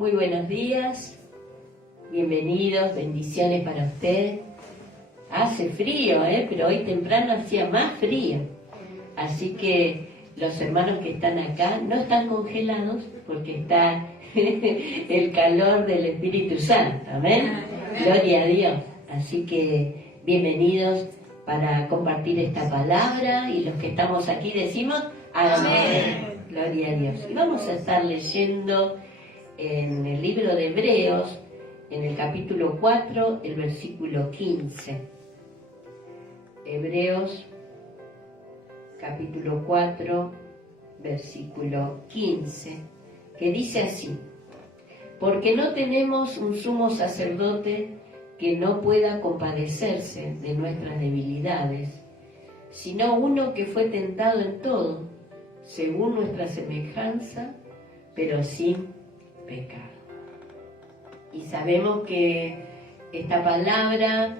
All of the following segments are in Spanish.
Muy buenos días, bienvenidos, bendiciones para usted. Hace frío, pero hoy temprano hacía más frío. Así que los hermanos que están acá no están congelados porque está el calor del Espíritu Santo. Amén. Gloria a Dios. Así que bienvenidos para compartir esta palabra y los que estamos aquí decimos amén. Gloria a Dios. Y vamos a estar leyendo en el libro de Hebreos, en el capítulo 4, el versículo 15. Hebreos, capítulo 4, versículo 15, que dice así: porque no tenemos un sumo sacerdote que no pueda compadecerse de nuestras debilidades, sino uno que fue tentado en todo, según nuestra semejanza, pero sin pecado. Y sabemos que esta palabra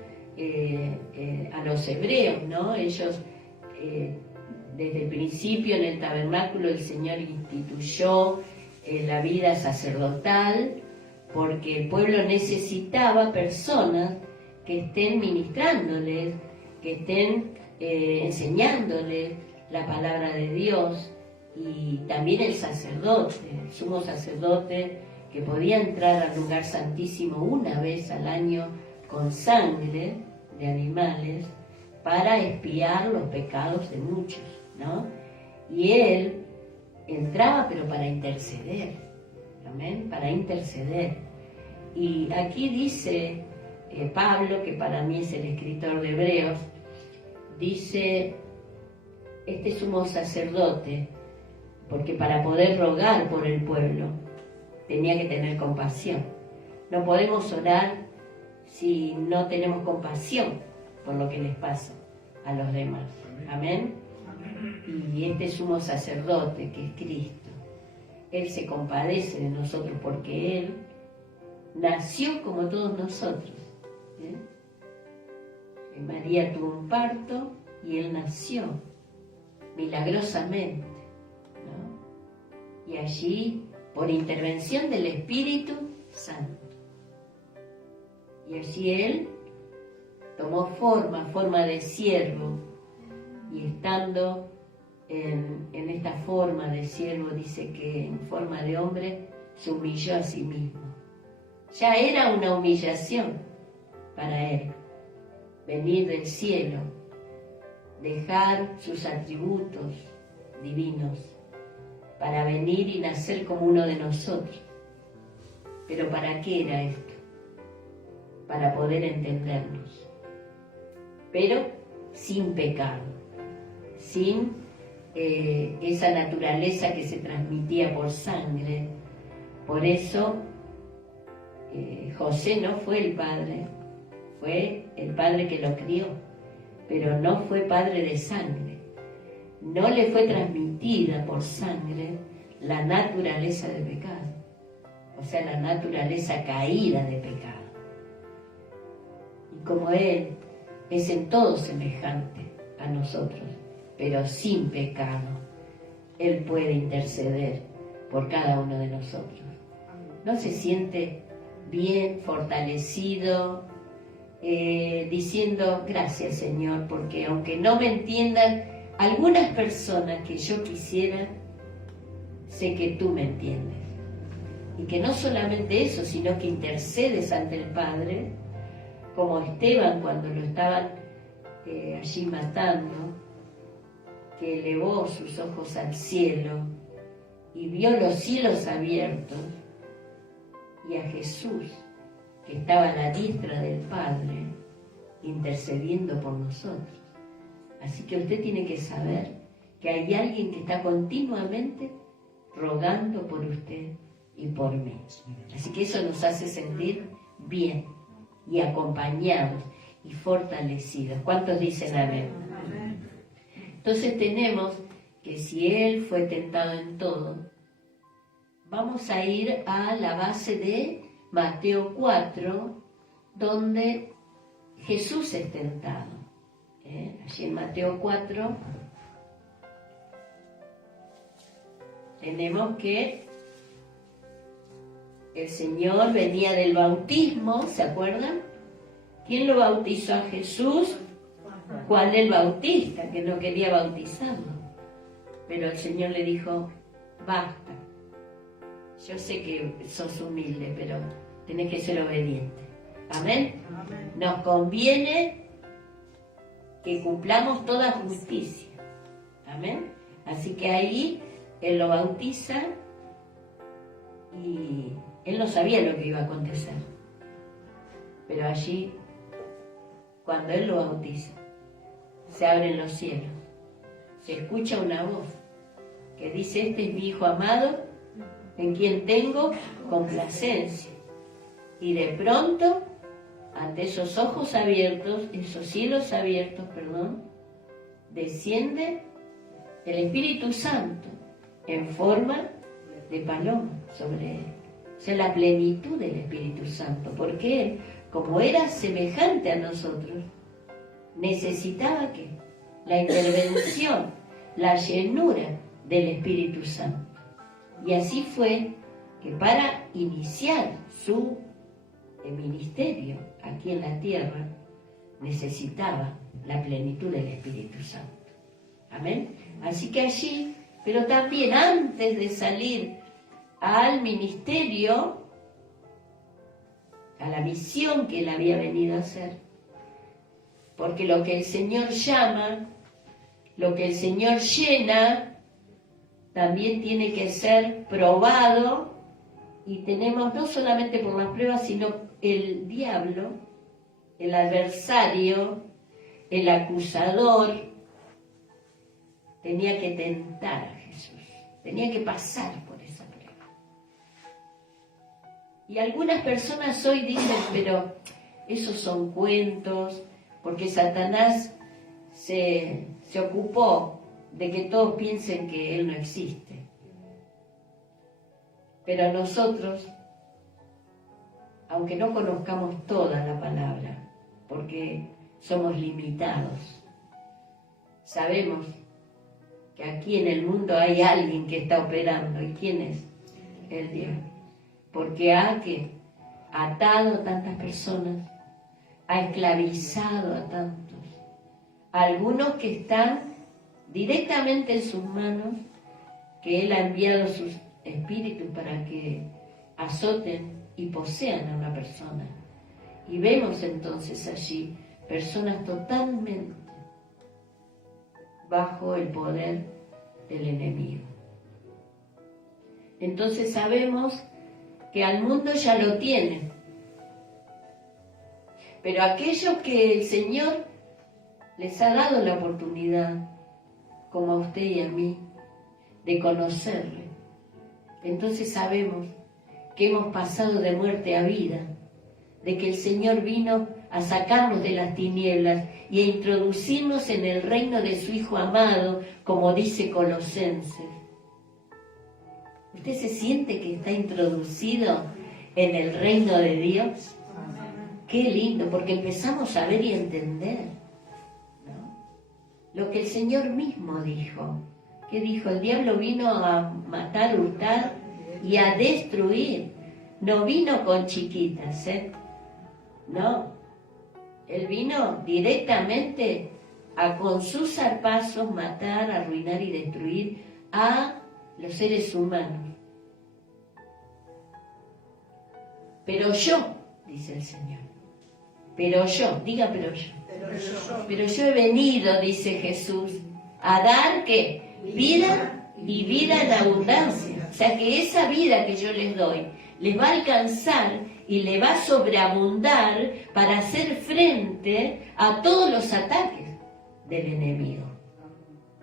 a los hebreos, ¿no? Ellos, desde el principio en el tabernáculo, el Señor instituyó la vida sacerdotal, porque el pueblo necesitaba personas que estén ministrándoles, que estén enseñándoles la palabra de Dios, y también el sacerdote, el sumo sacerdote, que podía entrar al lugar santísimo una vez al año con sangre de animales para expiar los pecados de muchos, ¿no? Y él entraba, pero para interceder, amén, para interceder. Y aquí dice Pablo, que para mí es el escritor de Hebreos, dice: este sumo sacerdote, porque para poder rogar por el pueblo tenía que tener compasión. No podemos orar si no tenemos compasión por lo que les pasa a los demás. Amén. Y este sumo sacerdote, que es Cristo, Él se compadece de nosotros porque Él nació como todos nosotros. María tuvo un parto y Él nació milagrosamente, ¿no? Y allí, por intervención del Espíritu Santo, y allí Él tomó forma de siervo, y estando en esta forma de siervo, dice que en forma de hombre se humilló a sí mismo. Ya era una humillación para Él venir del cielo, dejar sus atributos divinos para venir y nacer como uno de nosotros. ¿Pero para qué era esto? Para poder entendernos, pero sin pecado, sin esa naturaleza que se transmitía por sangre. Por eso José no fue el padre, fue el padre que lo crió, pero no fue padre de sangre. No le fue transmitida por sangre la naturaleza de pecado, o sea, la naturaleza caída de pecado. Y como Él es en todo semejante a nosotros, pero sin pecado, Él puede interceder por cada uno de nosotros. ¿No se siente bien, fortalecido, diciendo: gracias, Señor, porque aunque no me entiendan algunas personas que yo quisiera, sé que tú me entiendes? Y que no solamente eso, sino que intercedes ante el Padre, como Esteban cuando lo estaban allí matando, que elevó sus ojos al cielo y vio los cielos abiertos y a Jesús, que estaba a la diestra del Padre, intercediendo por nosotros. Así que usted tiene que saber que hay alguien que está continuamente rogando por usted y por mí. Así que eso nos hace sentir bien y acompañados y fortalecidos. ¿Cuántos dicen amén? Entonces tenemos que si Él fue tentado en todo, vamos a ir a la base de Mateo 4, donde Jesús es tentado. Allí en Mateo 4 tenemos que el Señor venía del bautismo, ¿se acuerdan? ¿Quién lo bautizó a Jesús? Juan el Bautista, que no quería bautizarlo. Pero el Señor le dijo, basta. Yo sé que sos humilde, pero tenés que ser obediente. ¿Amén? Nos conviene que cumplamos toda justicia. ¿Amén? Así que ahí Él lo bautiza y Él no sabía lo que iba a acontecer. Pero allí, cuando Él lo bautiza, se abren los cielos. Se escucha una voz que dice, este es mi Hijo amado, en quien tengo complacencia. Y de pronto, ante esos ojos abiertos, esos cielos abiertos, desciende el Espíritu Santo en forma de paloma sobre él. O sea, la plenitud del Espíritu Santo, porque él, como era semejante a nosotros, necesitaba que la intervención, la llenura del Espíritu Santo. Y así fue que para iniciar su ministerio aquí en la tierra, necesitaba la plenitud del Espíritu Santo. Amén. Así que allí, pero también antes de salir al ministerio, a la misión que él había venido a hacer, porque lo que el Señor llama, lo que el Señor llena, también tiene que ser probado, y tenemos no solamente por las pruebas, sino el diablo, el adversario, el acusador, tenía que tentar a Jesús, tenía que pasar por esa prueba. Y algunas personas hoy dicen, pero esos son cuentos, porque Satanás se ocupó de que todos piensen que él no existe. Pero nosotros, aunque no conozcamos toda la palabra, porque somos limitados, sabemos que aquí en el mundo hay alguien que está operando. ¿Y quién es? El diablo. Porque ha atado a tantas personas, ha esclavizado a tantos. Algunos que están directamente en sus manos, que Él ha enviado sus espíritus para que azoten y posean a una persona. Y vemos entonces allí personas totalmente bajo el poder del enemigo. Entonces sabemos que al mundo ya lo tiene, pero aquellos que el Señor les ha dado la oportunidad, como a usted y a mí, de conocerle, entonces sabemos que hemos pasado de muerte a vida, de que el Señor vino a sacarnos de las tinieblas y a introducirnos en el reino de su Hijo amado, como dice Colosenses. ¿Usted se siente que está introducido en el reino de Dios? Qué lindo, porque empezamos a ver y a entender, ¿no? Lo que el Señor mismo dijo. ¿Qué dijo? El diablo vino a matar, hurtar y a destruir. No vino con chiquitas, No. Él vino directamente a con sus zarpazos matar, arruinar y destruir a los seres humanos. Pero yo, dice el Señor, pero yo, diga pero yo. Pero yo he venido, dice Jesús, a dar ¿qué? Vida y vida en abundancia. O sea que esa vida que yo les doy les va a alcanzar y le va a sobreabundar para hacer frente a todos los ataques del enemigo.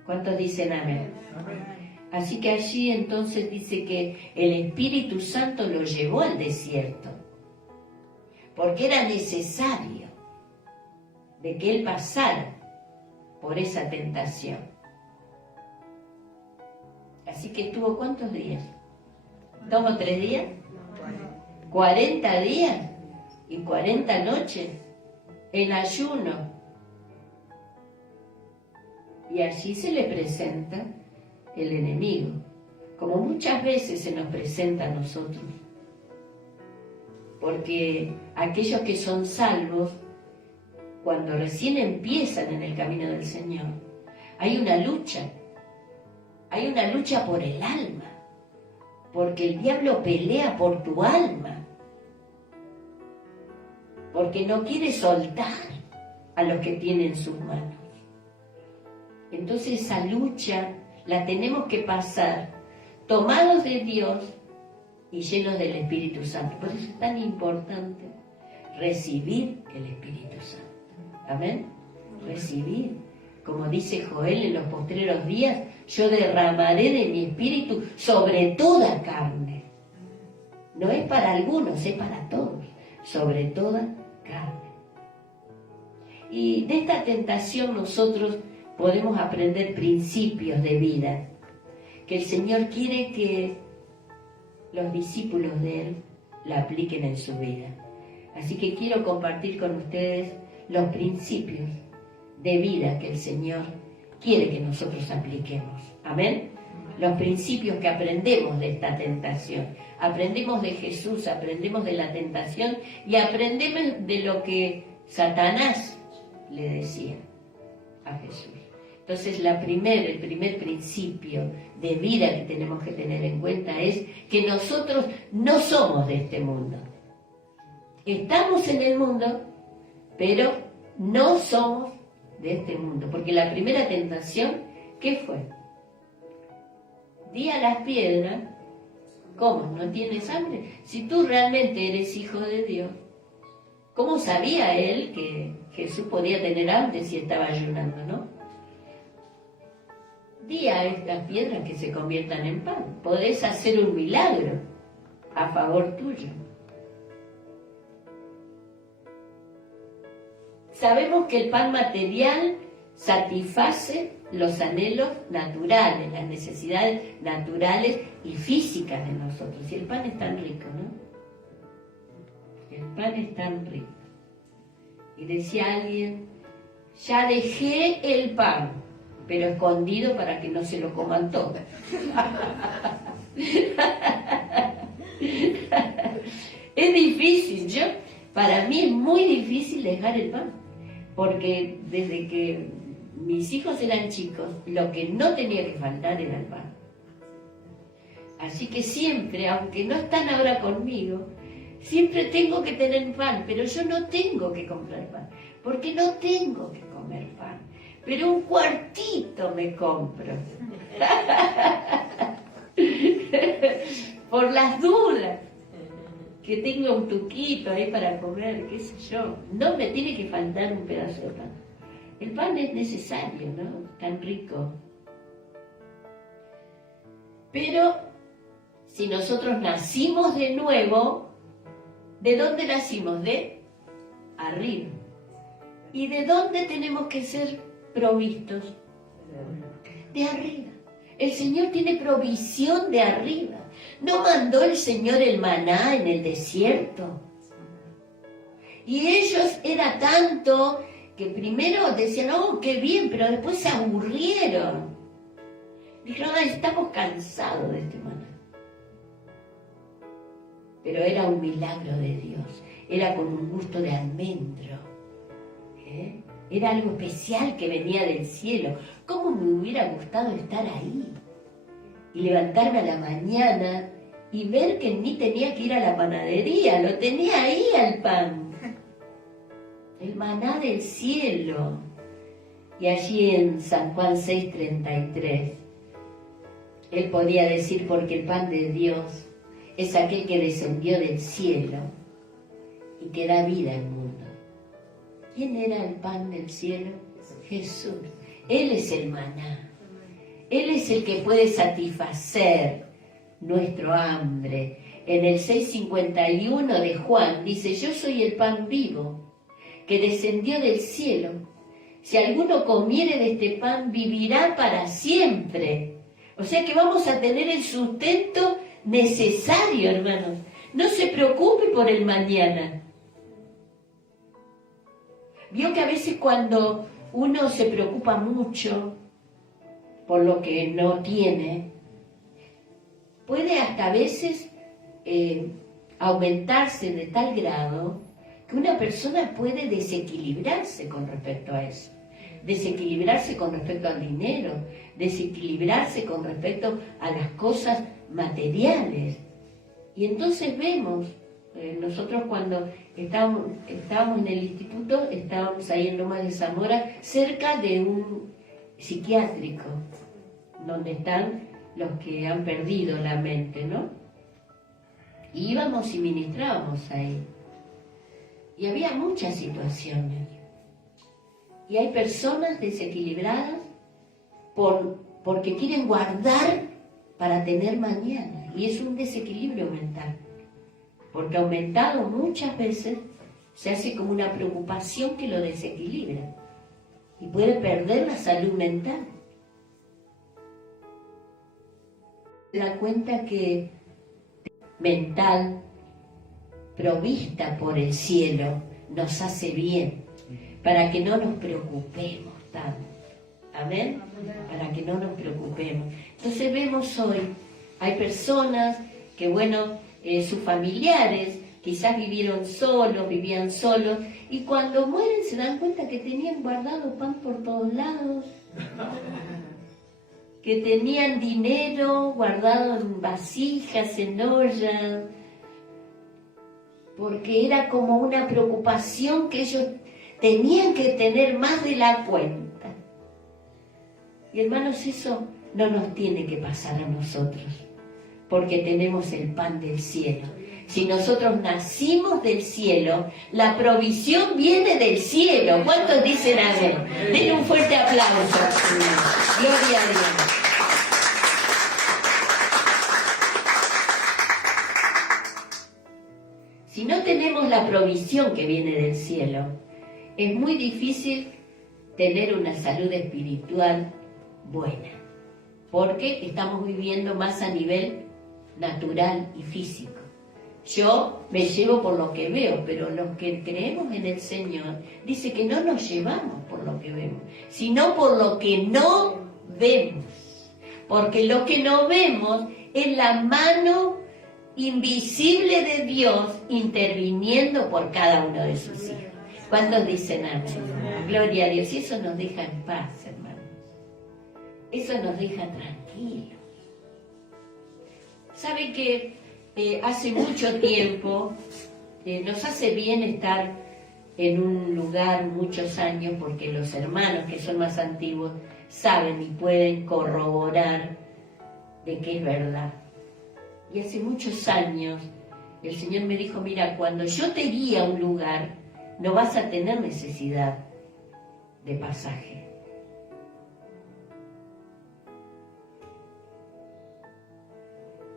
¿Cuántos dicen amén? Así que allí entonces dice que el Espíritu Santo lo llevó al desierto, porque era necesario de que él pasara por esa tentación. Así que estuvo ¿cuántos días? ¿2 o 3 días? 40 días y 40 noches en ayuno. Y allí se le presenta el enemigo, como muchas veces se nos presenta a nosotros. porque aquellos que son salvos, cuando recién empiezan en el camino del Señor, hay una lucha por el alma, porque el diablo pelea por tu alma, porque no quiere soltar a los que tienen sus manos. Entonces esa lucha la tenemos que pasar tomados de Dios y llenos del Espíritu Santo. Por eso es tan importante recibir el Espíritu Santo. Amén. Recibir. Como dice Joel, en los postreros días, yo derramaré de mi Espíritu sobre toda carne. No es para algunos, es para todos. Sobre toda carne. Y de esta tentación nosotros podemos aprender principios de vida que el Señor quiere que los discípulos de Él la apliquen en su vida. Así que quiero compartir con ustedes los principios de vida que el Señor quiere que nosotros apliquemos. Amén. Los principios que aprendemos de esta tentación. Aprendemos de Jesús, aprendemos de la tentación y aprendemos de lo que Satanás le decía a Jesús. Entonces el primer principio de vida que tenemos que tener en cuenta es que nosotros no somos de este mundo. Estamos en el mundo, pero no somos de este mundo. Porque la primera tentación, ¿qué fue? Di a las piedras, ¿cómo? ¿No tienes hambre? Si tú realmente eres hijo de Dios, ¿cómo sabía él que Jesús podía tener hambre si estaba ayunando, no? Di a estas piedras que se conviertan en pan. Podés hacer un milagro a favor tuyo. Sabemos que el pan material satisface los anhelos naturales, las necesidades naturales y físicas de nosotros. Y el pan es tan rico, ¿no? El pan es tan rico. Y decía alguien, ya dejé el pan, pero escondido para que no se lo coman todo. Es difícil, para mí es muy difícil dejar el pan, porque desde que mis hijos eran chicos, lo que no tenía que faltar era el pan. Así que siempre, aunque no están ahora conmigo, siempre tengo que tener pan, pero yo no tengo que comprar pan, porque no tengo que comer pan. Pero un cuartito me compro. Por las dudas. Que tenga un tuquito ahí para comer, qué sé yo. No me tiene que faltar un pedazo de pan. El pan es necesario, ¿no? Tan rico. Pero si nosotros nacimos de nuevo, ¿de dónde nacimos? De arriba. ¿Y de dónde tenemos que ser provistos? De arriba. El Señor tiene provisión de arriba. ¿No mandó el Señor el maná en el desierto? Y ellos era tanto que primero decían, oh, qué bien, pero después se aburrieron. Dijeron, ay, estamos cansados de este maná. Pero era un milagro de Dios. Era con un gusto de almendro. Era algo especial que venía del cielo. ¿Cómo me hubiera gustado estar ahí? Y levantarme a la mañana y ver que ni tenía que ir a la panadería, lo tenía ahí al pan. El maná del cielo. Y allí en San Juan 6:33, él podía decir, porque el pan de Dios es aquel que descendió del cielo y que da vida al mundo. ¿Quién era el pan del cielo? Jesús. Él es el maná. Él es el que puede satisfacer nuestro hambre. En el 6:51 de Juan dice, yo soy el pan vivo que descendió del cielo. Si alguno comiere de este pan, vivirá para siempre. O sea que vamos a tener el sustento necesario, hermanos. No se preocupe por el mañana. Vio que a veces cuando uno se preocupa mucho por lo que no tiene, puede hasta a veces aumentarse de tal grado que una persona puede desequilibrarse con respecto a eso. Desequilibrarse con respecto al dinero, desequilibrarse con respecto a las cosas materiales. Y entonces vemos, nosotros cuando estábamos en el instituto, estábamos ahí en Lomas de Zamora, cerca de un psiquiátrico, donde están los que han perdido la mente, ¿no? Y íbamos y ministrábamos ahí. Y había muchas situaciones. Y hay personas desequilibradas porque quieren guardar para tener mañana. Y es un desequilibrio mental. Porque aumentado muchas veces se hace como una preocupación que lo desequilibra. Y puede perder la salud mental. Se da cuenta que mental, provista por el cielo, nos hace bien, para que no nos preocupemos tanto. ¿Amén? Para que no nos preocupemos. Entonces vemos hoy, hay personas que, bueno, sus familiares quizás vivían solos, y cuando mueren se dan cuenta que tenían guardado pan por todos lados, que tenían dinero guardado en vasijas, en ollas, porque era como una preocupación que ellos tenían que tener más de la cuenta. Y hermanos, eso no nos tiene que pasar a nosotros, porque tenemos el pan del cielo. Si nosotros nacimos del cielo, la provisión viene del cielo. ¿Cuántos dicen amén? Denle un fuerte aplauso. Gloria a Dios. Si no tenemos la provisión que viene del cielo, es muy difícil tener una salud espiritual buena, porque estamos viviendo más a nivel natural y físico. Yo me llevo por lo que veo, pero los que creemos en el Señor, dice que no nos llevamos por lo que vemos, sino por lo que no vemos. Porque lo que no vemos es la mano invisible de Dios interviniendo por cada uno de sus hijos. ¿Cuántos dicen amén? Gloria a Dios. Y eso nos deja en paz, hermanos. Eso nos deja tranquilos. ¿Sabe que hace mucho tiempo nos hace bien estar en un lugar muchos años, porque los hermanos que son más antiguos saben y pueden corroborar de que es verdad? Y hace muchos años el Señor me dijo, mira, cuando yo te guíe a un lugar, no vas a tener necesidad de pasaje.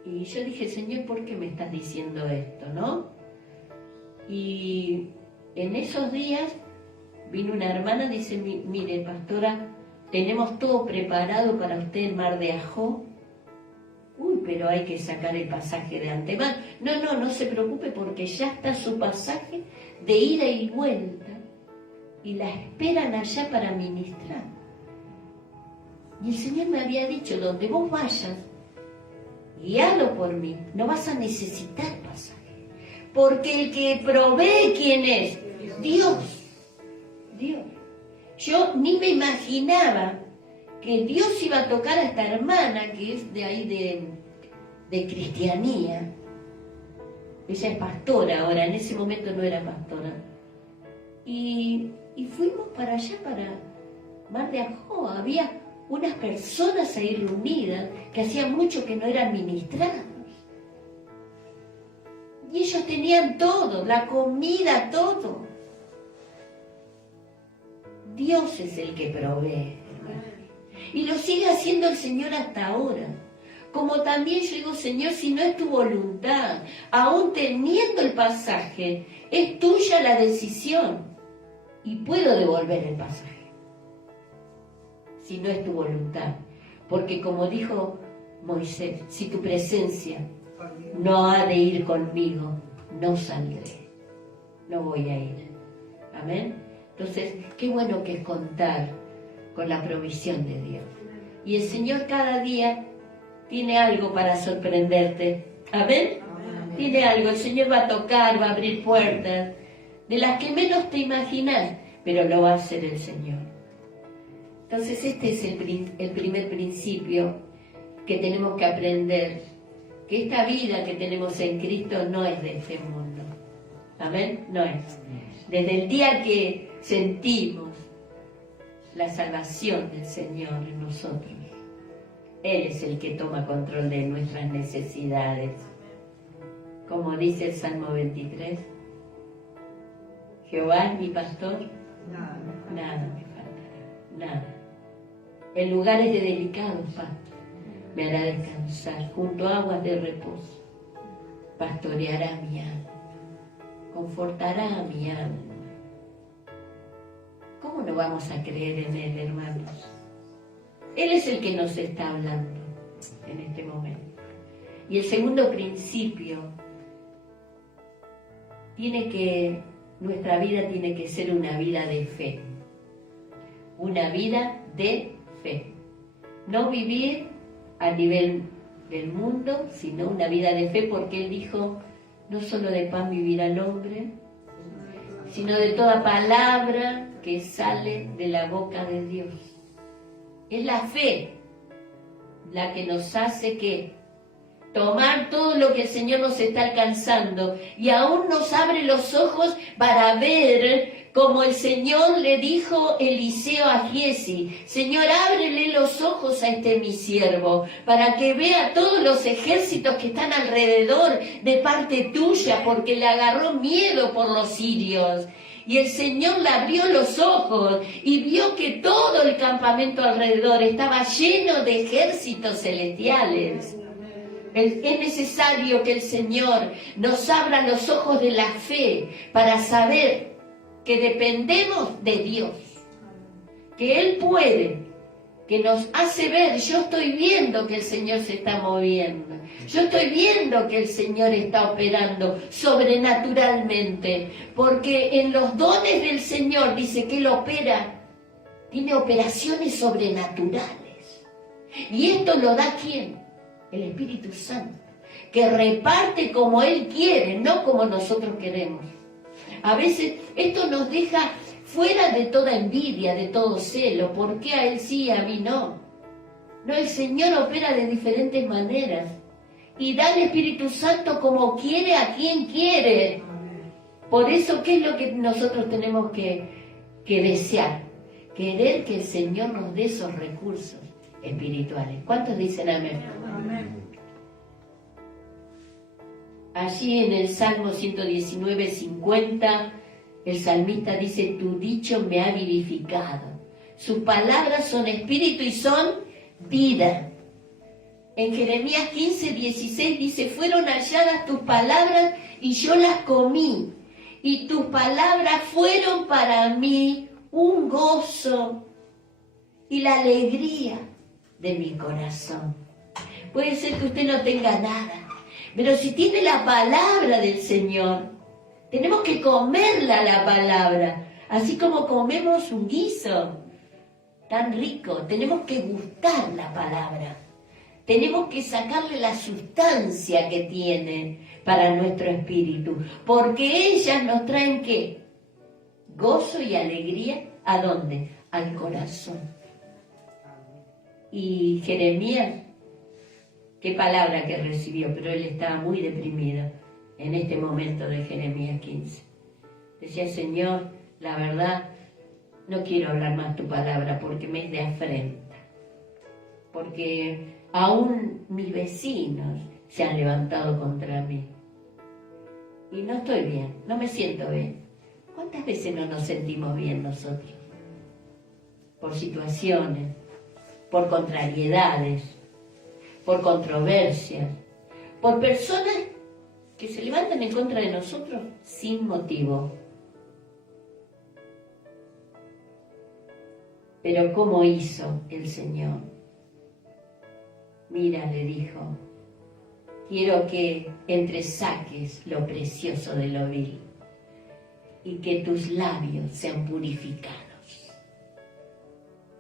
Y yo dije, Señor, ¿por qué me estás diciendo esto, no? Y en esos días vino una hermana y dice, mire, pastora, tenemos todo preparado para usted en Mar de Ajó. Uy, pero hay que sacar el pasaje de antemano. No se preocupe, porque ya está su pasaje de ida y vuelta. Y la esperan allá para ministrar. Y el Señor me había dicho, donde vos vayas, guíalo por mí, no vas a necesitar pasaje. Porque el que provee, ¿quién es? Dios. Dios. Yo ni me imaginaba que Dios iba a tocar a esta hermana, que es de ahí de cristianía. Ella es pastora ahora, en ese momento no era pastora. Y fuimos para allá, para Mar de Ajó. Había unas personas ahí reunidas que hacía mucho que no eran ministrados. Y ellos tenían todo, la comida, todo. Dios es el que provee, hermano. Y lo sigue haciendo el Señor hasta ahora. Como también yo digo, Señor, si no es tu voluntad, aún teniendo el pasaje, es tuya la decisión. Y puedo devolver el pasaje. Si no es tu voluntad. Porque como dijo Moisés, si tu presencia no ha de ir conmigo, no saldré. No voy a ir. Amén. Entonces, qué bueno que es contar con la provisión de Dios. Y el Señor cada día tiene algo para sorprenderte. Amén. Tiene algo, el Señor va a tocar, va a abrir puertas, de las que menos te imaginas, pero lo va a hacer el Señor. Entonces este es el primer principio que tenemos que aprender, que esta vida que tenemos en Cristo no es de este mundo. Amén, no es. Desde el día que sentimos la salvación del Señor en nosotros, Él es el que toma control de nuestras necesidades. Como dice el Salmo 23, Jehová es mi pastor, nada me faltará, nada. En lugares de delicados pastos me hará descansar, junto a aguas de reposo, pastoreará mi alma, confortará a mi alma. ¿Cómo no vamos a creer en Él, hermanos? Él es el que nos está hablando en este momento. Y el segundo principio, nuestra vida tiene que ser una vida de fe. Una vida de fe. No vivir a nivel del mundo, sino una vida de fe, porque Él dijo, no solo de pan vivirá el hombre, sino de toda palabra que sale de la boca de Dios. Es la fe la que nos hace que tomar todo lo que el Señor nos está alcanzando y aún nos abre los ojos para ver, como el Señor le dijo Eliseo a Giezi, Señor, ábrele los ojos a este mi siervo, para que vea todos los ejércitos que están alrededor de parte tuya, porque le agarró miedo por los sirios. Y el Señor le abrió los ojos y vio que todo el campamento alrededor estaba lleno de ejércitos celestiales. Es necesario que el Señor nos abra los ojos de la fe para saber que dependemos de Dios, que Él puede, que nos hace ver, yo estoy viendo que el Señor se está moviendo, yo estoy viendo que el Señor está operando sobrenaturalmente, porque en los dones del Señor dice que Él opera, tiene operaciones sobrenaturales. ¿Y esto lo da quién? El Espíritu Santo, que reparte como Él quiere, no como nosotros queremos. A veces esto nos deja fuera de toda envidia, de todo celo. ¿Por qué a Él sí y a mí no? No, el Señor opera de diferentes maneras y da el Espíritu Santo como quiere a quien quiere. Por eso, ¿qué es lo que nosotros tenemos que desear? Querer que el Señor nos dé esos recursos espirituales. ¿Cuántos dicen amén? Amén. Allí en el Salmo 119, 50, el salmista dice, tu dicho me ha vivificado. Sus palabras son espíritu y son vida. En Jeremías 15, 16 dice, fueron halladas tus palabras y yo las comí. Y tus palabras fueron para mí un gozo y la alegría de mi corazón. Puede ser que usted no tenga nada, pero si tiene la palabra del Señor, tenemos que comerla la palabra, así como comemos un guiso tan rico, tenemos que gustar la palabra, tenemos que sacarle la sustancia que tiene para nuestro espíritu, porque ellas nos traen ¿qué? Gozo y alegría, ¿a dónde? Al corazón. Y Jeremías, qué palabra que recibió, pero él estaba muy deprimido en este momento de Jeremías 15. Decía, Señor, la verdad, no quiero hablar más tu palabra porque me es de afrenta. Porque aún mis vecinos se han levantado contra mí. Y no estoy bien, no me siento bien. ¿Cuántas veces no nos sentimos bien nosotros? Por situaciones, por contrariedades, por controversias, por personas que se levantan en contra de nosotros sin motivo. Pero ¿cómo hizo el Señor? Mira, le dijo, quiero que entresaques lo precioso de lo vil y que tus labios sean purificados,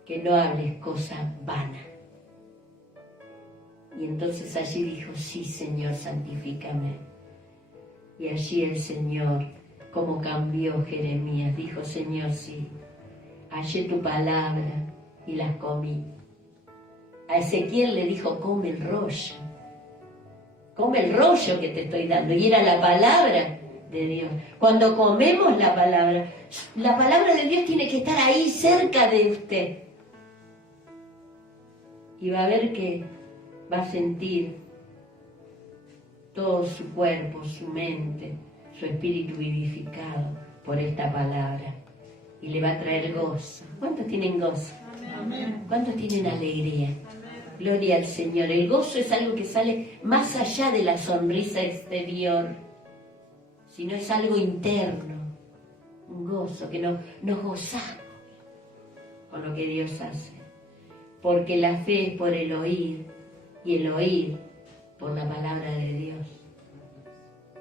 que no hables cosas vanas. Y entonces allí dijo, sí, Señor, santifícame. Y allí el Señor, como cambió Jeremías, dijo: Señor, sí, hallé tu palabra y las comí. A Ezequiel le dijo: come el rollo que te estoy dando. Y era la palabra de Dios. Cuando comemos la palabra de Dios tiene que estar ahí cerca de usted. Y va a ver que va a sentir todo su cuerpo, su mente, su espíritu vivificado por esta palabra. Y le va a traer gozo. ¿Cuántos tienen gozo? Amén. ¿Cuántos tienen alegría? Amén. Gloria al Señor. El gozo es algo que sale más allá de la sonrisa exterior, sino es algo interno. Un gozo que nos gozamos con lo que Dios hace. Porque la fe es por el oír y el oír por la palabra de Dios.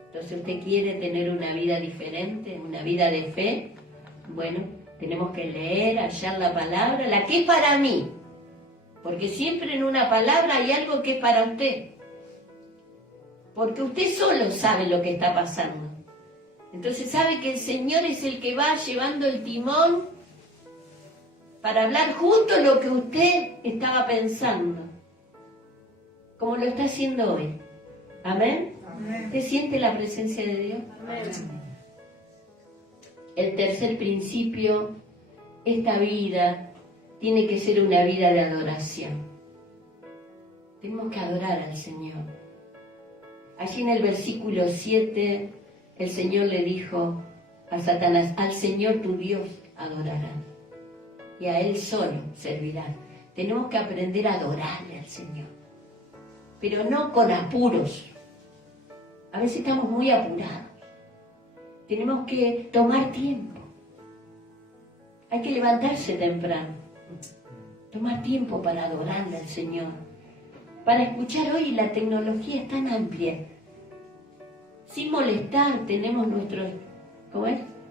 Entonces, ¿usted quiere tener una vida diferente, una vida de fe? Bueno, tenemos que leer, hallar la palabra, la que es para mí. Porque siempre en una palabra hay algo que es para usted. Porque usted solo sabe lo que está pasando. Entonces sabe que el Señor es el que va llevando el timón para hablar justo lo que usted estaba pensando. Como lo está haciendo hoy. ¿Amén? Amén. ¿Usted siente la presencia de Dios? Amén. El tercer principio, esta vida tiene que ser una vida de adoración. Tenemos que adorar al Señor. Allí en el versículo 7, el Señor le dijo a Satanás: al Señor tu Dios adorarás y a Él solo servirás. Tenemos que aprender a adorarle al Señor, pero no con apuros. A veces estamos muy apurados. Tenemos que tomar tiempo. Hay que levantarse temprano. Tomar tiempo para adorarle al Señor. Para escuchar. Hoy la tecnología es tan amplia. Sin molestar, tenemos nuestros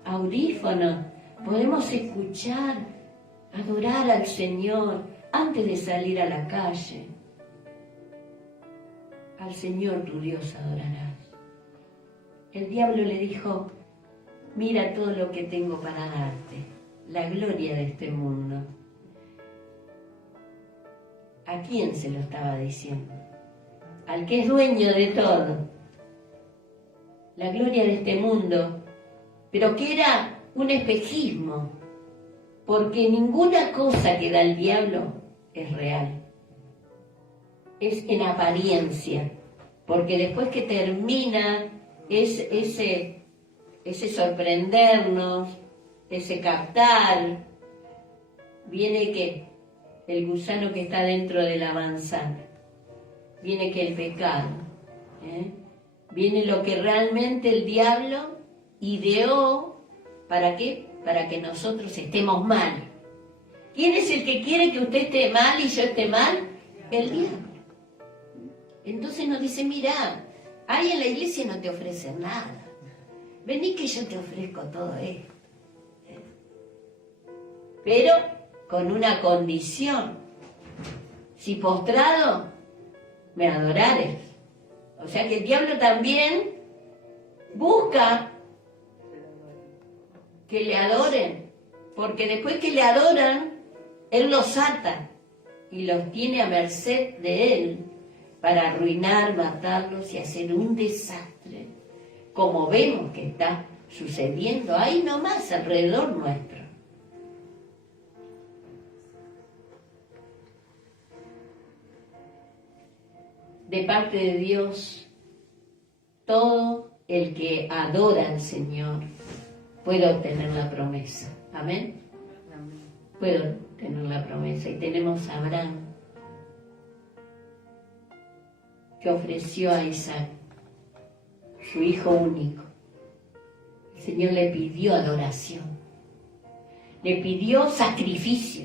audífonos. Podemos escuchar, adorar al Señor antes de salir a la calle. Al Señor tu Dios adorarás. El diablo le dijo: mira todo lo que tengo para darte, la gloria de este mundo. ¿A quién se lo estaba diciendo? Al que es dueño de todo. La gloria de este mundo, pero que era un espejismo, porque ninguna cosa que da el diablo es real. Es en apariencia, porque después que termina ese sorprendernos, ese captar, viene que el gusano que está dentro de la manzana, viene que el pecado, viene lo que realmente el diablo ideó. ¿Para qué? Para que nosotros estemos mal. ¿Quién es el que quiere que usted esté mal y yo esté mal? El diablo. Entonces nos dice: mira, ahí en la iglesia no te ofrecen nada. Vení que yo te ofrezco todo esto. Pero con una condición: si postrado me adorares. O sea que el diablo también busca que le adoren, porque después que le adoran, él los ata y los tiene a merced de él para arruinar, matarlos y hacer un desastre, como vemos que está sucediendo ahí nomás alrededor nuestro. De parte de Dios, todo el que adora al Señor puede obtener la promesa. ¿Amén? Puede obtener la promesa. Y tenemos a Abraham, que ofreció a Isaac, su hijo único. El Señor le pidió adoración, le pidió sacrificio,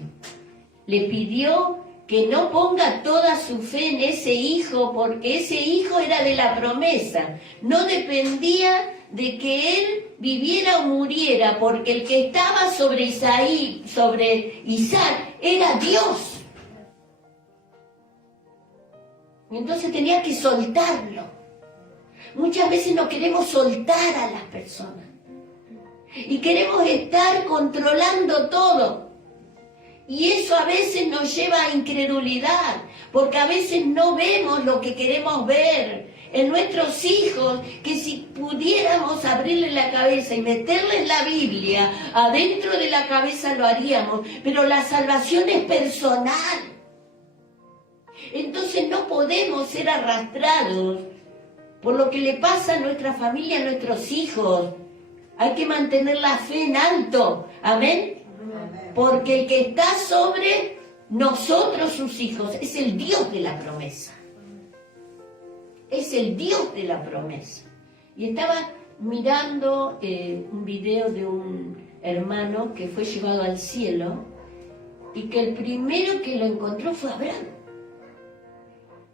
le pidió que no ponga toda su fe en ese hijo, porque ese hijo era de la promesa, no dependía de que él viviera o muriera, porque el que estaba sobre Isaac era Dios. Entonces tenía que soltarlo, Muchas veces no queremos soltar a las personas y queremos estar controlando todo. Y eso a veces nos lleva a incredulidad, porque a veces no vemos lo que queremos ver en nuestros hijos, que si pudiéramos abrirle la cabeza y meterles la Biblia adentro de la cabeza lo haríamos, pero la salvación es personal. Entonces no podemos ser arrastrados por lo que le pasa a nuestra familia, a nuestros hijos. Hay que mantener la fe en alto. Amén. Porque el que está sobre nosotros, sus hijos, es el Dios de la promesa. Es el Dios de la promesa. Y estaba mirando un video de un hermano que fue llevado al cielo y que el primero que lo encontró fue Abraham.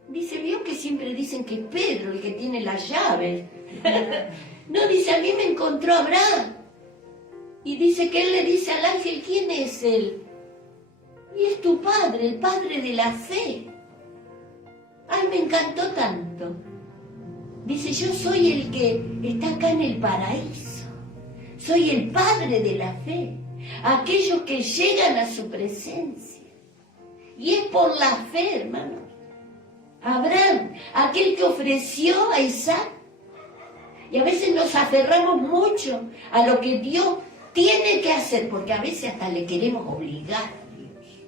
Dice, vio que siempre dicen que es Pedro el que tiene las llaves. No, dice, a mí me encontró Abraham. Y dice que él le dice al ángel, ¿quién es él? Y es tu padre, el padre de la fe. Ay, me encantó tanto. Dice, yo soy el que está acá en el paraíso. Soy el padre de la fe. Aquellos que llegan a su presencia. Y es por la fe, hermanos. Abraham, aquel que ofreció a Isaac. Y a veces nos aferramos mucho a lo que Dios tiene que hacer, porque a veces hasta le queremos obligar a Dios.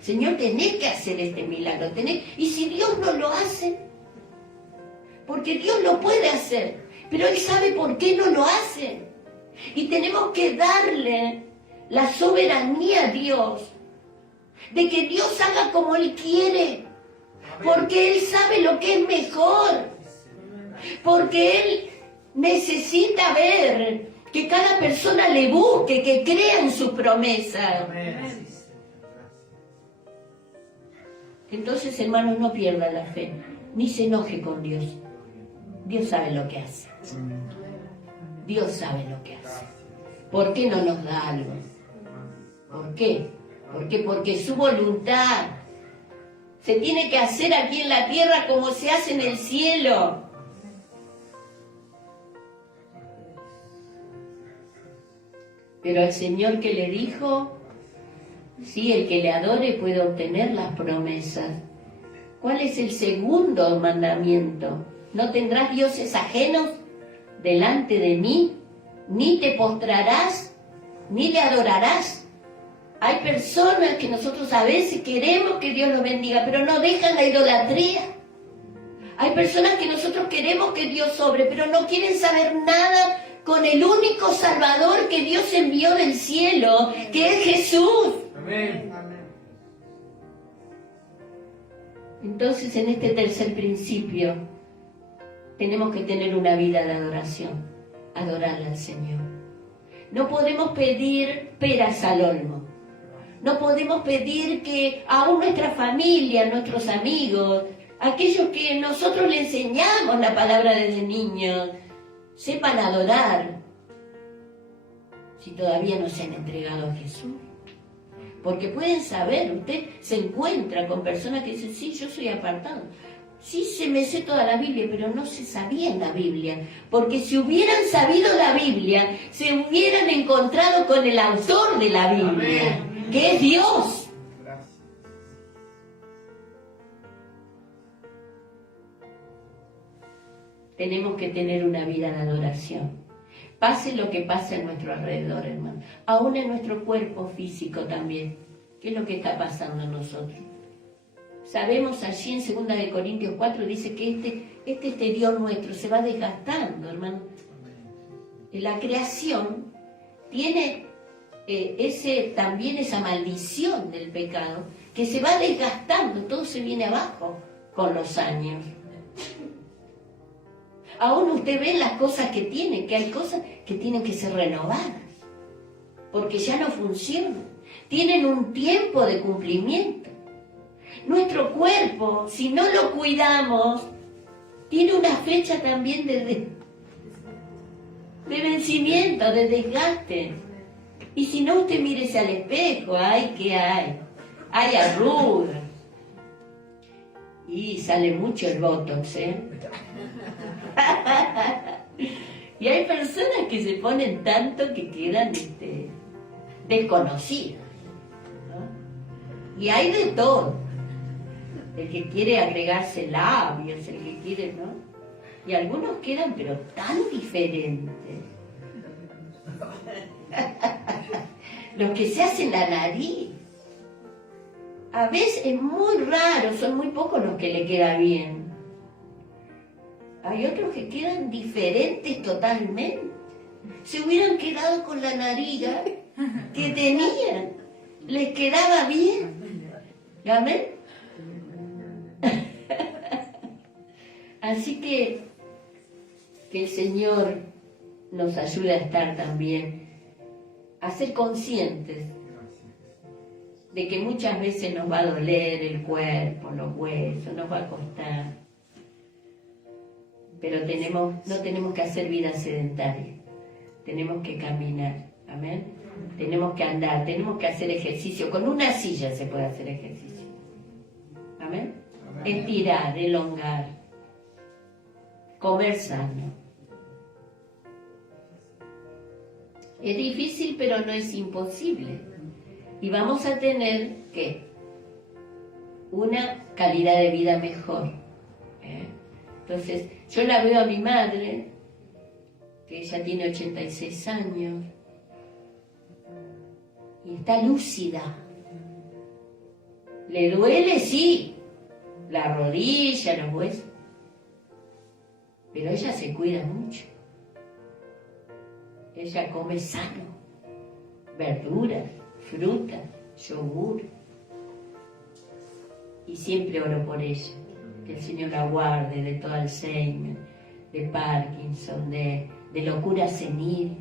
Señor, tenés que hacer este milagro. Y si Dios no lo hace, porque Dios lo puede hacer, pero Él sabe por qué no lo hace. Y tenemos que darle la soberanía a Dios, de que Dios haga como Él quiere, porque Él sabe lo que es mejor, porque Él necesita ver que cada persona le busque, que crea en su promesa. Entonces, hermanos, no pierda la fe, ni se enoje con Dios. Dios sabe lo que hace. Dios sabe lo que hace. ¿Por qué no nos da algo? ¿Por qué? Porque su voluntad se tiene que hacer aquí en la tierra como se hace en el cielo. Pero al Señor que le dijo, sí, el que le adore puede obtener las promesas. ¿Cuál es el segundo mandamiento? No tendrás dioses ajenos delante de mí, ni te postrarás, ni le adorarás. Hay personas que nosotros a veces queremos que Dios los bendiga, pero no dejan la idolatría. Hay personas que nosotros queremos que Dios sobre, pero no quieren saber nada con el único Salvador que Dios envió del cielo, que es Jesús. Amén. Entonces, en este tercer principio, tenemos que tener una vida de adoración, adorar al Señor. No podemos pedir peras al olmo. No podemos pedir que aún nuestra familia, nuestros amigos, aquellos que nosotros le enseñamos la palabra desde niños, sepan adorar si todavía no se han entregado a Jesús. Porque pueden saber, usted se encuentra con personas que dicen, sí, yo soy apartado. Sí, se me sé toda la Biblia, pero no se sabía la Biblia. Porque si hubieran sabido la Biblia, se hubieran encontrado con el autor de la Biblia, amén, que es Dios. Gracias. Tenemos que tener una vida de adoración. Pase lo que pase a nuestro alrededor, hermano. Aún en nuestro cuerpo físico también. ¿Qué es lo que está pasando en nosotros? Sabemos allí en 2 Corintios 4 dice que este exterior nuestro se va desgastando, hermano. La creación tiene también esa maldición del pecado que se va desgastando, todo se viene abajo con los años. Aún usted ve las cosas que tiene, que hay cosas que tienen que ser renovadas, porque ya no funcionan, tienen un tiempo de cumplimiento. Nuestro cuerpo, si no lo cuidamos, tiene una fecha también de vencimiento, de desgaste. Y si no, usted mírese al espejo, ¡ay, qué hay! Hay arrugas. Y sale mucho el botox, ¿eh? Y hay personas que se ponen tanto que quedan desconocidas, ¿no? Y hay de todo. El que quiere agregarse labios, el que quiere, ¿no? Y algunos quedan pero tan diferentes. Los que se hacen la nariz. A veces es muy raro, son muy pocos los que le queda bien. Hay otros que quedan diferentes totalmente. Se hubieran quedado con la nariz que tenían. Les quedaba bien. ¿Amén? Así que el Señor nos ayude a estar también, a ser conscientes de que muchas veces nos va a doler el cuerpo, los huesos, nos va a costar. Pero no tenemos que hacer vida sedentaria, tenemos que caminar, amén. Tenemos que andar, tenemos que hacer ejercicio. Con una silla se puede hacer ejercicio, amén. Estirar, elongar, comer sano. Es difícil, pero no es imposible. Y vamos a tener, ¿qué? Una calidad de vida mejor. Entonces, yo la veo a mi madre, que ella tiene 86 años, y está lúcida. ¿Le duele? Sí. La rodilla, los huesos. Pero ella se cuida mucho. Ella come sano, verduras, frutas, yogur. Y siempre oro por ella. Que el Señor la guarde de todo Alzheimer, de Parkinson, de locura senil.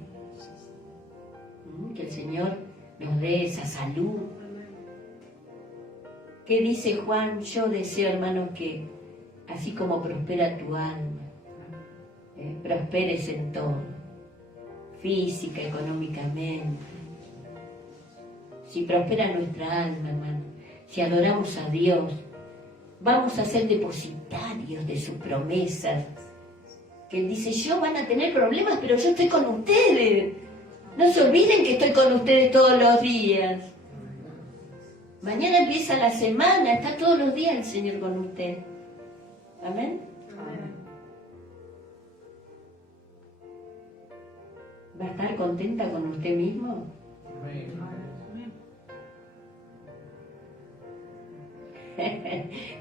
Que el Señor nos dé esa salud. ¿Qué dice Juan? Yo deseo, hermanos, que así como prospera tu alma, prosperes en todo, física, económicamente. Si prospera nuestra alma, hermano, si adoramos a Dios, vamos a ser depositarios de sus promesas. Que Él dice, yo van a tener problemas, pero yo estoy con ustedes. No se olviden que estoy con ustedes todos los días. Mañana empieza la semana, está todos los días el Señor con usted. Amén. Amén. ¿Va a estar contenta con usted mismo? Amén.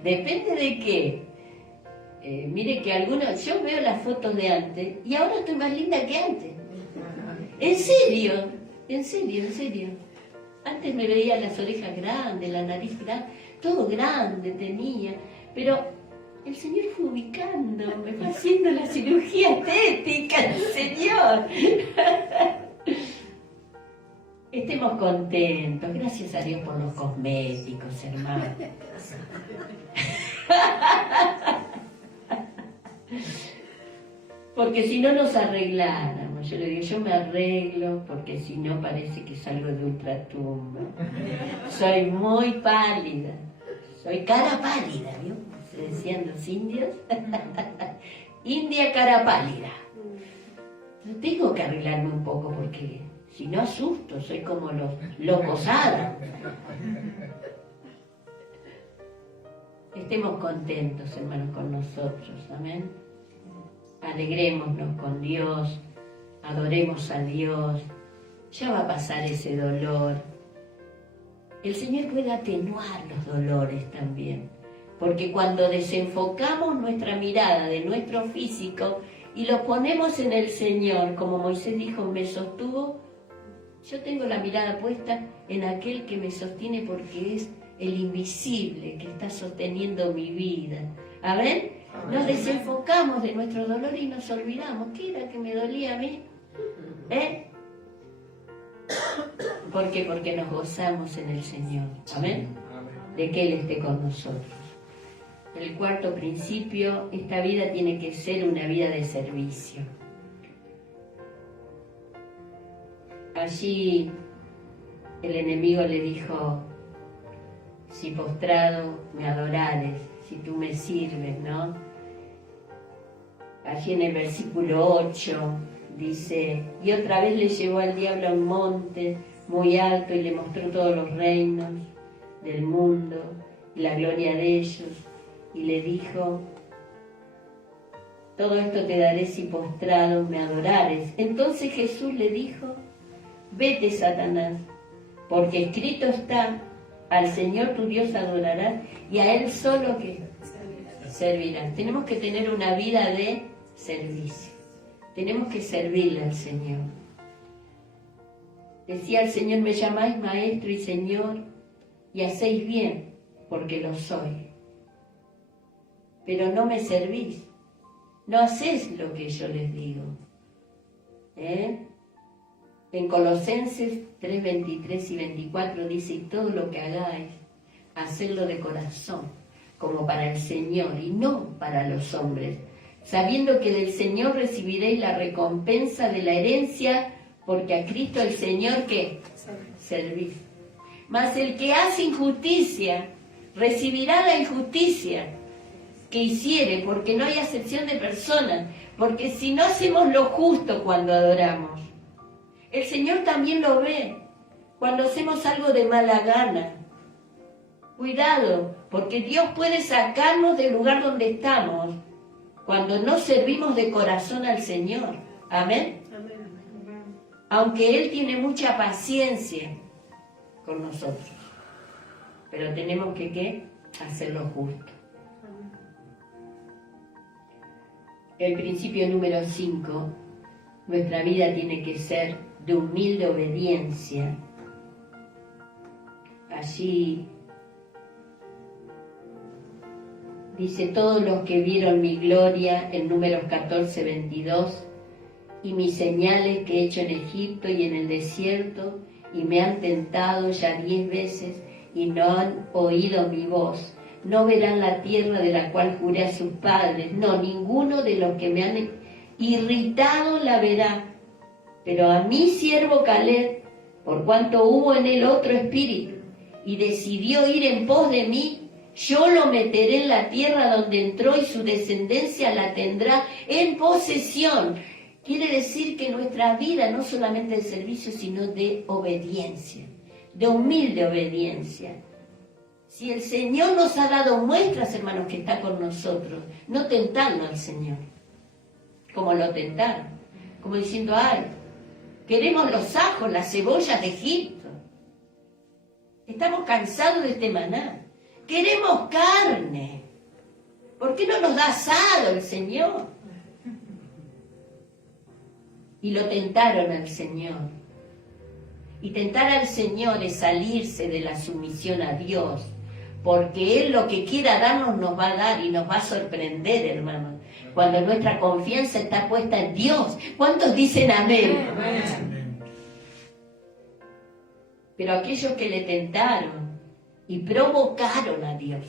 Depende de qué. Mire que algunos, yo veo las fotos de antes y ahora estoy más linda que antes. En serio, en serio, en serio. Antes me veía las orejas grandes, la nariz grande, todo grande tenía, pero el Señor fue ubicando, me fue haciendo la cirugía estética, el Señor. Estemos contentos, gracias a Dios por los cosméticos, hermano. Porque si no nos arregláramos, yo le digo, yo me arreglo porque si no parece que salgo de ultratumba. Soy muy pálida, soy cara pálida, ¿vio? Se decían los indios. India cara pálida. Yo tengo que arreglarme un poco porque si no asusto, soy como los locosados. Estemos contentos, hermanos, con nosotros, amén. Alegrémonos con Dios, adoremos a Dios, ya va a pasar ese dolor. El Señor puede atenuar los dolores también, porque cuando desenfocamos nuestra mirada de nuestro físico y lo ponemos en el Señor, como Moisés dijo, me sostuvo, yo tengo la mirada puesta en aquel que me sostiene porque es el invisible que está sosteniendo mi vida. ¿Amén? Nos desenfocamos de nuestro dolor y nos olvidamos. ¿Qué era que me dolía a mí? ¿Por qué? Porque nos gozamos en el Señor. ¿Amén? De que Él esté con nosotros. El cuarto principio, esta vida tiene que ser una vida de servicio. Allí el enemigo le dijo, si postrado me adorares, si tú me sirves, ¿no? Allí en el versículo 8 dice, y otra vez le llevó al diablo a un monte muy alto y le mostró todos los reinos del mundo y la gloria de ellos, y le dijo, todo esto te daré si postrado me adorares. Entonces Jesús le dijo, vete, Satanás, porque escrito está, al Señor tu Dios adorarás y a Él solo que servirás. Tenemos que tener una vida de servicio. Tenemos que servirle al Señor. Decía el Señor, me llamáis maestro y Señor, y hacéis bien, porque lo soy. Pero no me servís. No hacéis lo que yo les digo. En Colosenses 3, 23 y 24 dice, y todo lo que hagáis, hacedlo de corazón, como para el Señor y no para los hombres, sabiendo que del Señor recibiréis la recompensa de la herencia, porque a Cristo el Señor, ¿qué? Servís. Mas el que hace injusticia, recibirá la injusticia que hiciere, porque no hay acepción de personas, porque si no hacemos lo justo cuando adoramos, el Señor también lo ve, cuando hacemos algo de mala gana. Cuidado, porque Dios puede sacarnos del lugar donde estamos, cuando no servimos de corazón al Señor. Amén. Aunque Él tiene mucha paciencia con nosotros, pero tenemos que ¿qué? Hacer lo justo. El principio número 5, nuestra vida tiene que ser de humilde obediencia. Allí dice, todos los que vieron mi gloria, en Números 14, 22, y mis señales que he hecho en Egipto y en el desierto, y me han tentado ya 10 veces, y no han oído mi voz. No verán la tierra de la cual juré a sus padres, no, ninguno de los que me han irritado la verá. Pero a mi siervo Caleb, por cuanto hubo en él otro espíritu, y decidió ir en pos de mí, yo lo meteré en la tierra donde entró y su descendencia la tendrá en posesión. Quiere decir que nuestra vida no solamente de servicio, sino de obediencia, de humilde obediencia. Si el Señor nos ha dado muestras, hermanos, que está con nosotros, no tentando al Señor, como lo tentaron, como diciendo, ay, queremos los ajos, las cebollas de Egipto, estamos cansados de este maná, queremos carne, ¿por qué no nos da asado el Señor? Y lo tentaron al Señor. Y tentar al Señor es salirse de la sumisión a Dios, porque Él lo que quiera darnos nos va a dar y nos va a sorprender, hermanos, cuando nuestra confianza está puesta en Dios. ¿Cuántos dicen amén? Amén. Pero aquellos que le tentaron y provocaron a Dios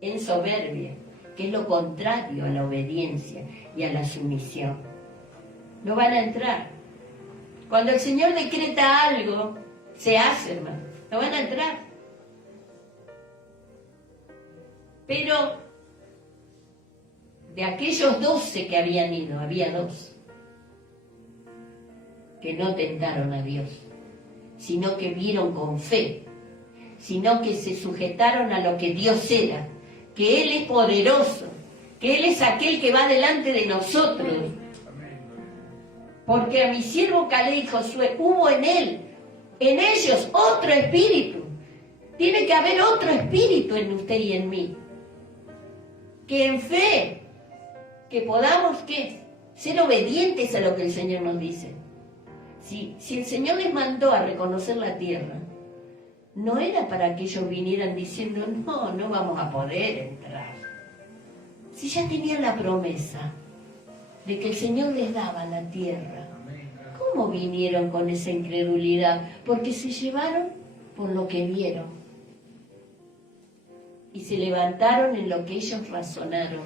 en soberbia, que es lo contrario a la obediencia y a la sumisión, no van a entrar. Cuando el Señor decreta algo, se hace, hermano, no van a entrar. Pero de aquellos 12 que habían ido, había 2 que no tentaron a Dios, sino que vieron con fe, sino que se sujetaron a lo que Dios era, que Él es poderoso, que Él es aquel que va delante de nosotros. Porque a mi siervo Caleb y Josué hubo en ellos otro espíritu. Tiene que haber otro espíritu en usted y en mí. Que en fe, que podamos ¿qué? Ser obedientes a lo que el Señor nos dice. Si el Señor les mandó a reconocer la tierra, no era para que ellos vinieran diciendo, no vamos a poder entrar. Si ya tenían la promesa de que el Señor les daba la tierra, ¿cómo vinieron con esa incredulidad? Porque se llevaron por lo que vieron y se levantaron en lo que ellos razonaron.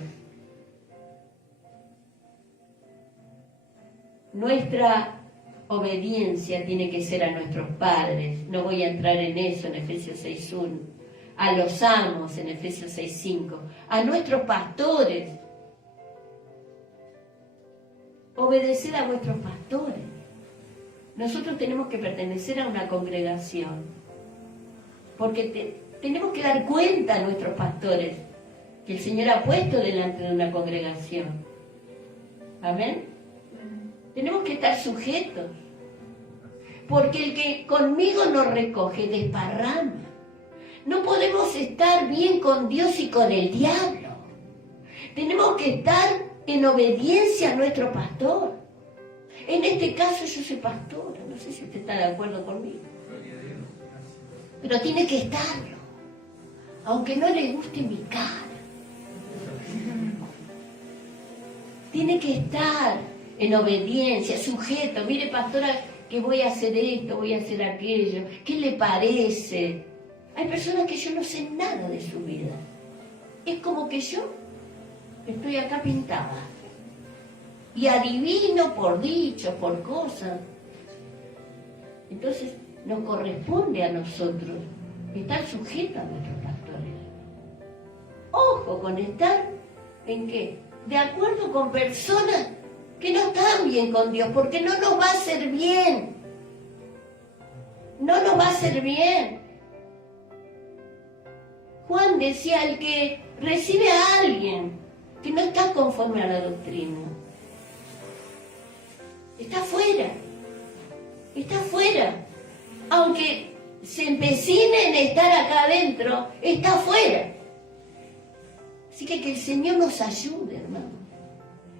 Nuestra obediencia tiene que ser a nuestros padres. No voy a entrar en eso en Efesios 6:1. a los amos en Efesios 6:5, a nuestros pastores. Obedecer a vuestros pastores. Nosotros tenemos que pertenecer a una congregación, porque tenemos que dar cuenta a nuestros pastores que el Señor ha puesto delante de una congregación. Amén. Tenemos que estar sujetos, porque el que conmigo no recoge, desparrama. No podemos estar bien con Dios y con el diablo. Tenemos que estar en obediencia a nuestro pastor. En este caso yo soy pastora, no sé si usted está de acuerdo conmigo. Pero tiene que estarlo, aunque no le guste mi cara. Tiene que estar en obediencia, sujeto. Mire, pastora, que voy a hacer esto, voy a hacer aquello. ¿Qué le parece? Hay personas que yo no sé nada de su vida. Es como que yo estoy acá pintada. Y adivino por dichos, por cosas. Entonces, nos corresponde a nosotros estar sujetos a nuestros pastores. Ojo con estar, ¿en qué? De acuerdo con personas que no están bien con Dios, porque no nos va a hacer bien. No nos va a hacer bien. Juan decía, el que recibe a alguien que no está conforme a la doctrina, está fuera. Está fuera. Aunque se empecine en estar acá adentro, está fuera. Así que el Señor nos ayude, hermano.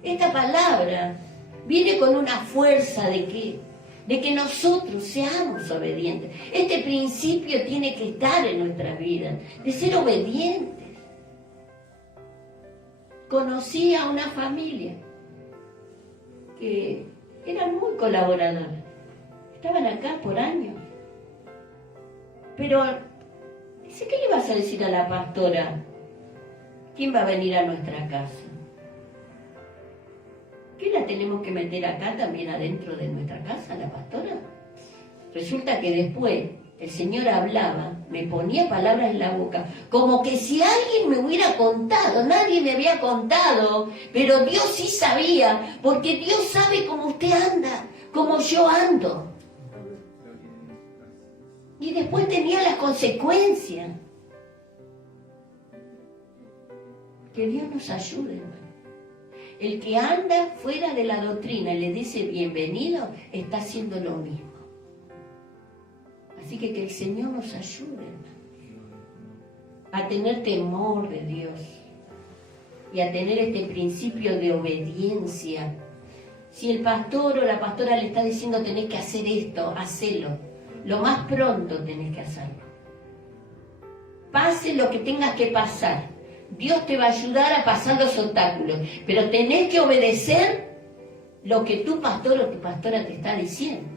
Esta palabra viene con una fuerza de ¿qué? De que nosotros seamos obedientes. Este principio tiene que estar en nuestras vidas, de ser obedientes. Conocí a una familia que eran muy colaboradores. Estaban acá por años. Pero, dice, ¿qué le vas a decir a la pastora? ¿Quién va a venir a nuestra casa? ¿Qué la tenemos que meter acá también adentro de nuestra casa, la pastora? Resulta que después el Señor hablaba, me ponía palabras en la boca, como que si alguien me hubiera contado, nadie me había contado, pero Dios sí sabía, porque Dios sabe cómo usted anda, como yo ando. Y después tenía las consecuencias. Que Dios nos ayude, hermano. El que anda fuera de la doctrina y le dice bienvenido, está haciendo lo mismo. Así que el Señor nos ayude, hermano, a tener temor de Dios y a tener este principio de obediencia. Si el pastor o la pastora le está diciendo tenés que hacer esto, hacelo. Lo más pronto tenés que hacerlo. Pase lo que tengas que pasar. Dios te va a ayudar a pasar los obstáculos, pero tenés que obedecer lo que tu pastor o tu pastora te está diciendo.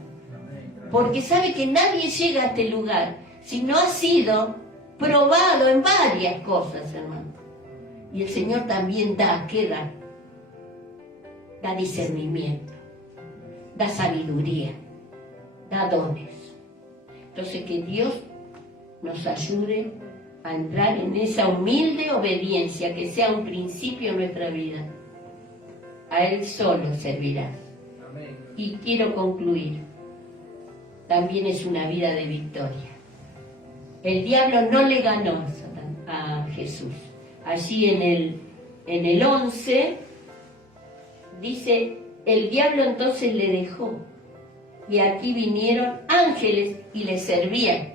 Porque sabe que nadie llega a este lugar si no ha sido probado en varias cosas, hermano. Y el Señor también da, ¿qué da? Da discernimiento, da sabiduría, da dones. Entonces que Dios nos ayude a entrar en esa humilde obediencia, que sea un principio en nuestra vida. A Él solo servirás. Y quiero concluir. También es una vida de victoria. El diablo no le ganó a Jesús. Allí en el 11 dice, el diablo entonces le dejó. Y aquí vinieron ángeles y le servían.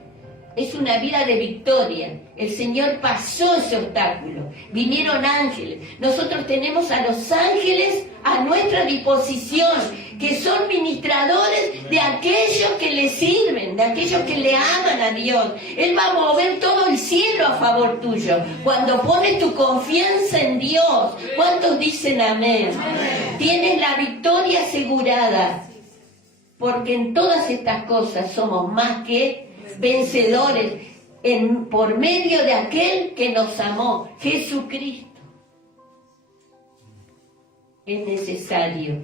Es una vida de victoria. El Señor pasó ese obstáculo. Vinieron ángeles. Nosotros tenemos a los ángeles a nuestra disposición, que son ministradores de aquellos que le sirven, de aquellos que le aman a Dios. Él va a mover todo el cielo a favor tuyo. Cuando pones tu confianza en Dios, ¿cuántos dicen amén? Amén. Tienes la victoria asegurada. Porque en todas estas cosas somos más que vencedores por medio de aquel que nos amó, Jesucristo. Es necesario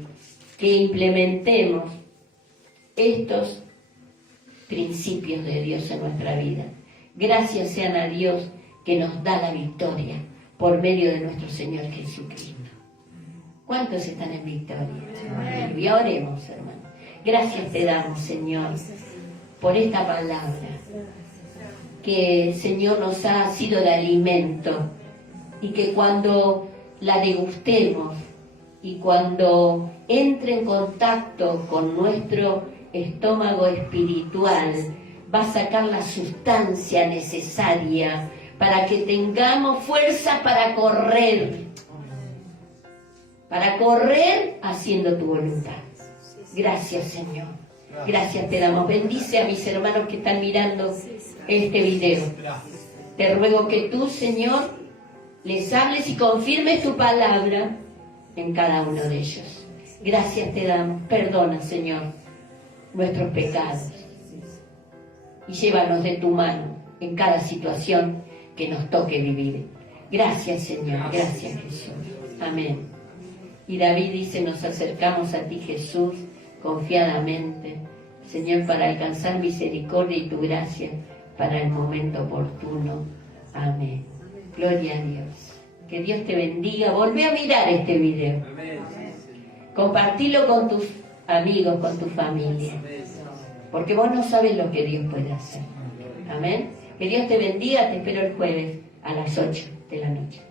que implementemos estos principios de Dios en nuestra vida. Gracias sean a Dios que nos da la victoria por medio de nuestro Señor Jesucristo. ¿Cuántos están en victoria? Y oremos, hermano. Gracias te damos, Señor, por esta palabra que, Señor, nos ha sido de alimento, y que cuando la degustemos y cuando entre en contacto con nuestro estómago espiritual, va a sacar la sustancia necesaria para que tengamos fuerza para correr haciendo tu voluntad. Gracias, Señor. Gracias te damos. Bendice a mis hermanos que están mirando este video. Te ruego que tú, Señor, les hables y confirmes tu palabra en cada uno de ellos. Gracias te damos. Perdona, Señor, nuestros pecados y llévanos de tu mano en cada situación que nos toque vivir. Gracias, Señor. Gracias, Jesús. Amén. Y David dice, nos acercamos a ti, Jesús, confiadamente, Señor, para alcanzar misericordia y tu gracia para el momento oportuno. Amén. Gloria a Dios. Que Dios te bendiga. Volvé a mirar este video. Compartilo con tus amigos, con tu familia. Porque vos no sabes lo que Dios puede hacer. Amén. Que Dios te bendiga. Te espero el jueves a las 8 de la noche.